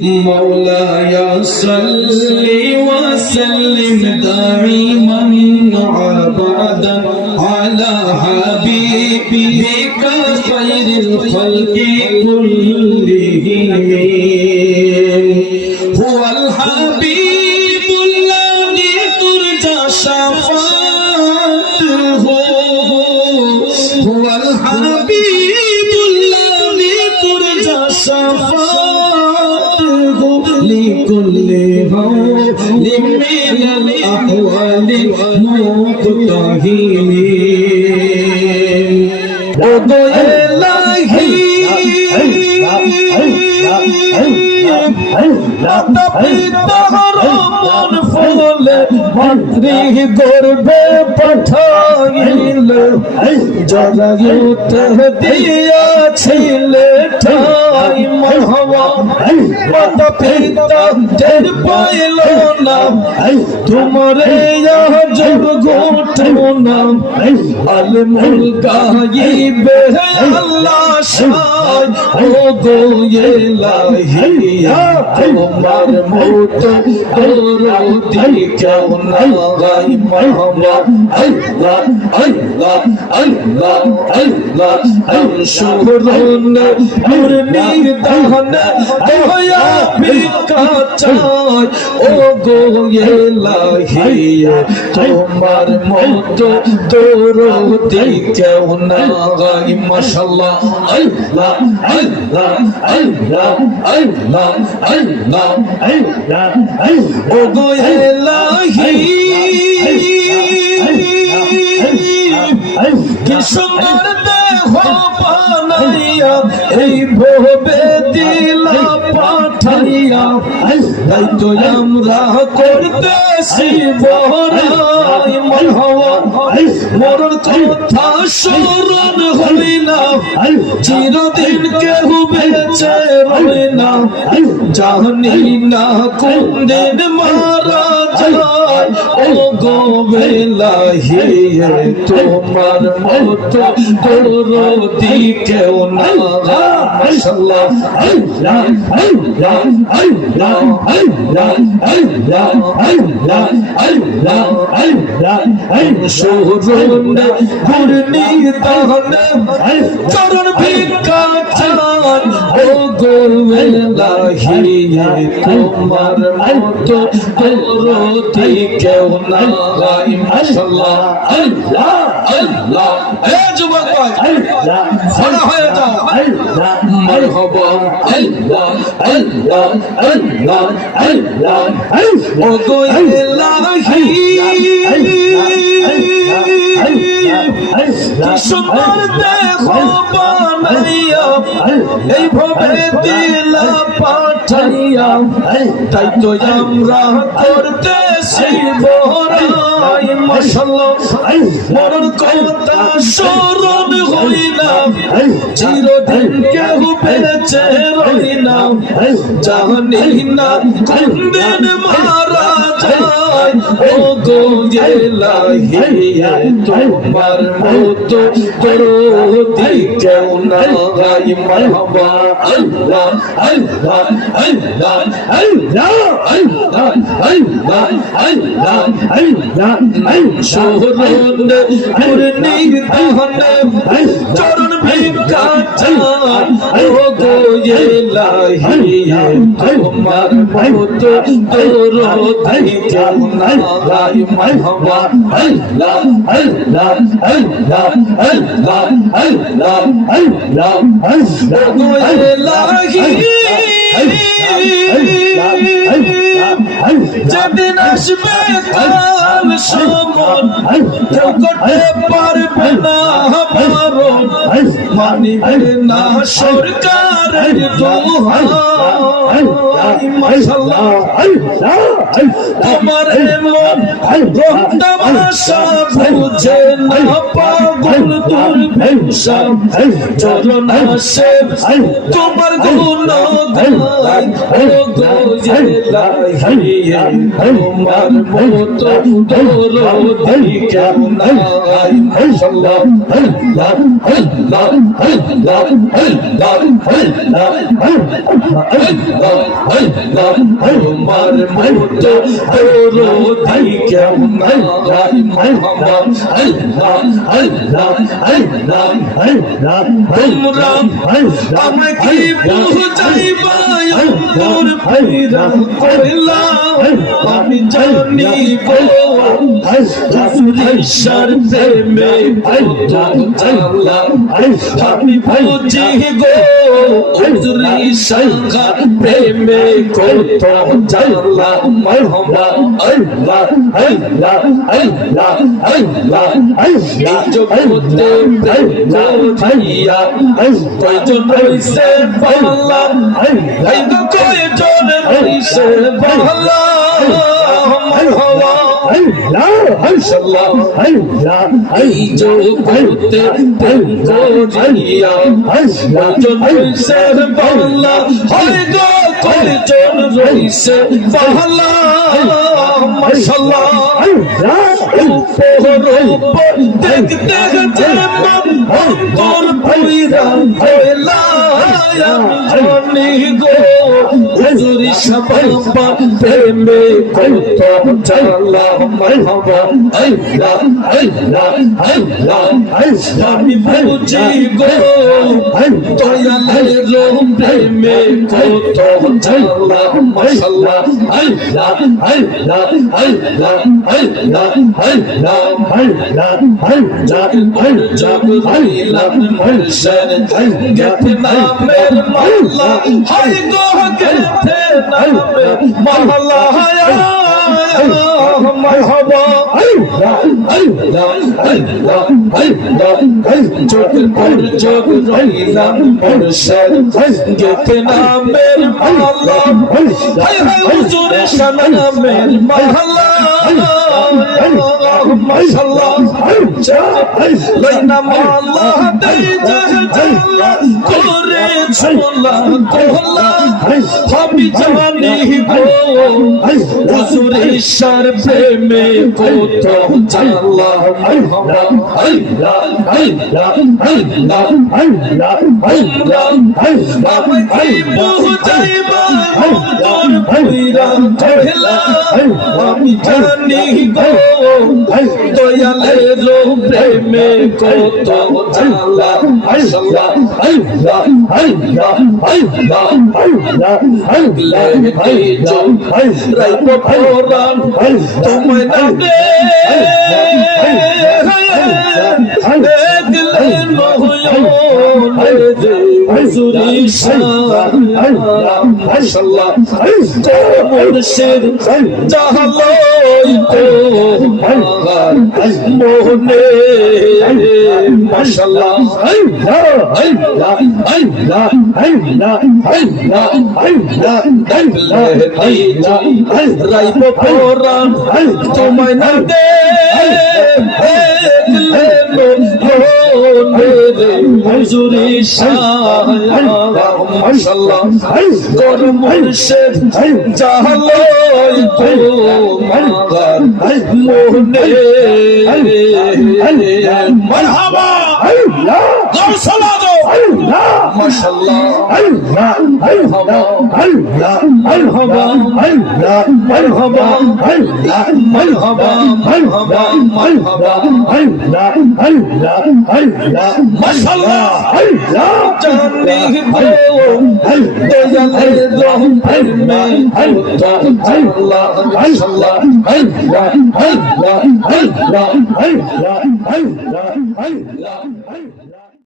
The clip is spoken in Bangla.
مولاي صل وسلم دائما ابدا على حبيبك خير الخلق كلهم هو الحبيب الذي ترجى شفاعته هو الحبيب الذي ترجى شفاعته لكل هول من الأحوال مقتهمين গর্বে পাঠাইল জগৎ দিয়াছিলে ঠাই মহবা মাতা পিতা টের পাইল না তোমারে জগ ঘটনা আলমুল গায়িবে আল্লাহ শায় ও গো ইলাহিয়া তোমার মত দরদি কেউ না গাই মহবা আল্লাহ আল্লাহ আল্লাহ আল্লাহ শুরুন নূর নিদান দয়া ভিক্ষা চাই ও গো ইলাহিয়া তোমার মত দরদি কেউ না গাই মাশাআল্লাহ আল্লাহ আল্লাহ আল্লাহ আল্লাহ আল্লাহ আল্লাহ ও গো ইলাহি কি সুন্দর দেহ বানাইয়া এই ভবে দিলা পাঠাইয়া তাই তো আমরা করতেছি বড়াই মরহবা মরণ কথা স্মরণ হই না চিরদিন কেহ বেঁচে রই না জানি না কোন দিন মারা যায় ও গো ইলাহিয়া তোমার মত দরদি কেউ না মাশাআল্লাহ আল্লাহ আল্লাহ আল্লাহ আল্লাহ আল্লাহ আল্লাহ আল্লাহ আল্লাহ শুরুন ঘুরনি দান চরণ ভিক্ষা চান ও গো ইলাহিয়া তোমার মত দরদি কেউ না গাই মাশাআল্লাহ আল্লাহ আল্লাহ এ যুবক ভাই আল্লাহ খোলা হয়ে যাও আল্লাহ মারহাবা আল্লাহ আল্লাহ আল্লাহ আল্লাহ ও গো ইলাহি সুন্দর দেহ বানাইয়া এই ভবে দিলা পাঠাইয়া তাই তো আমরা করতেছি বড়াই মাশাআল্লাহ মরণ কথা স্মরণ হই না চিরদিন কেহ বেঁচে রই না জানি না কোন দিন মারা যায় ও গো ইলাহিয়া তোমার মত দরদি কেউ না গাই মারহাবা আল্লাহ আল্লাহ আল্লাহ আল্লাহ আল্লাহ আল্লাহ আল্লাহ আল্লাহ শুরুন ঘুরনি দান চরণ ভিক্ষা চান ও গো ইলাহিয়া তোমার মত দরদি কেউ না গাই মারহাবা আল্লাহ আল্লাহ আল্লাহ আল্লাহ আল্লাহ আল্লাহ ও গো ইলাহিয়া যেদিন আসবে কাল সমন কেউ করতে পারবে না বারণ মানিবে না সরকারের দোহাই মাশাআল্লাহ তোমার এমন রক্তা ভাষা বুঝে না পাগল দুর্ভিসা চরণ আসে তোমার গুণ তোমার মতো দরদি কেউ নাই আল্লাহ আল্লাহ আল্লাহ আল্লাহ আল্লাহ আল্লাহ আল্লাহ তোমার মতো দরদি কেউ নাই মুহাম্মদ আল্লাহ আল্লাহ আল্লাহ আল্লাহ তোমরা আমাকে বুঝাইবা অন্তর পীরা কইলা আমি জানি গো ঈশ্বর প্রেমে জানলা আমি বুঝি গো ঈশ্বর প্রেমে কত জানলা মারহাবা আল্লাহ আল্লাহ আল্লাহ আল্লাহ এই জগতে প্রেম করিয়া কয়জন রইছে বাংলা এই তো কয়জন রইছে বাংলা মারহাবা আল্লাহ আল্লাহ আল্লাহ এই জগতে প্রেম করিয়া কয়জন রইছে বাংলা হয় গো কয়জন রইছে বাংলা মাশাআল্লাহ উপর দেখতে যেমন অন্তর পুইরা হইলা জানি গো হুজুরি সাবাবা প্রেমে কত জানলা মারহাবা আল্লাহ আল্লাহ আল্লাহ আমি বুঝি গো দয়ালের প্রেমে কত জানলা মাশাআল্লাহ আল্লাহ আল্লাহ আল্লাহ আল্লাহ আল্লাহ আল্লাহ আল্লাহ জগ হইলাম মুর্শিদ গেতে নামের মাল্লা হাই গো গেতে নামের মাল্লা মারহাবা আল্লাহ আল্লাহ আল্লাহ আল্লাহ চোখের পর চোখ রইলাম মুর্শিদ গেতে নামের মাল্লা হাই হাই হুজুরের নামের মাল্লা মাশাআল্লাহ লাইনা মাল্লা দেই জাল্লা করে ছোলা কোলা আমি জানি গো হুজুর ঈশ্বর প্রেমে কত জাল্লা মারহাবা আল্লাহ আল্লাহ আল্লাহ আল্লাহ আল্লাহ আমাকে বুঝাইবা অন্তর পুইরা কইলা আমি জানি গো দয়ালের প্রেমে কত জানলা মাশাআল্লাহ আল্লাহ আল্লাহ আল্লাহ আল্লাহ আল্লাহ ভাইজো রাইব কোরআন তোমায় না দেখলে নয়নে যে হুজুরি শাহ মাশাআল্লাহ তো মুর্শিদ জাহালই তো মোহনে মাশাআল্লাহ আল্লাহ আল্লাহ আল্লাহ আল্লাহ আল্লাহ আল্লাহ আল্লাহ আল্লাহ রাইব কোরআন তোমায় না দেখলে নয়নে হুজুরি শাহ মাশাআল্লাহ তোর মুর্শিদ জাহালই তো মোহনে মারহাবা আল্লাহ গাওসালা দো আল্লাহ মাশাআল্লাহ আল্লাহ মারহাবা আল্লাহ মারহাবা আল্লাহ মারহাবা আল্লাহ মারহাবা মারহাবা মারহাবা আল্লাহ আল্লাহ আল্লাহ মাশাআল্লাহ আল্লাহ জানি গো দয়ালের প্রেমে কত জানলা মাশাআল্লাহ আল্লাহ আল্লাহ আল্লাহ আল্লাহ আল্লাহ আল্লাহ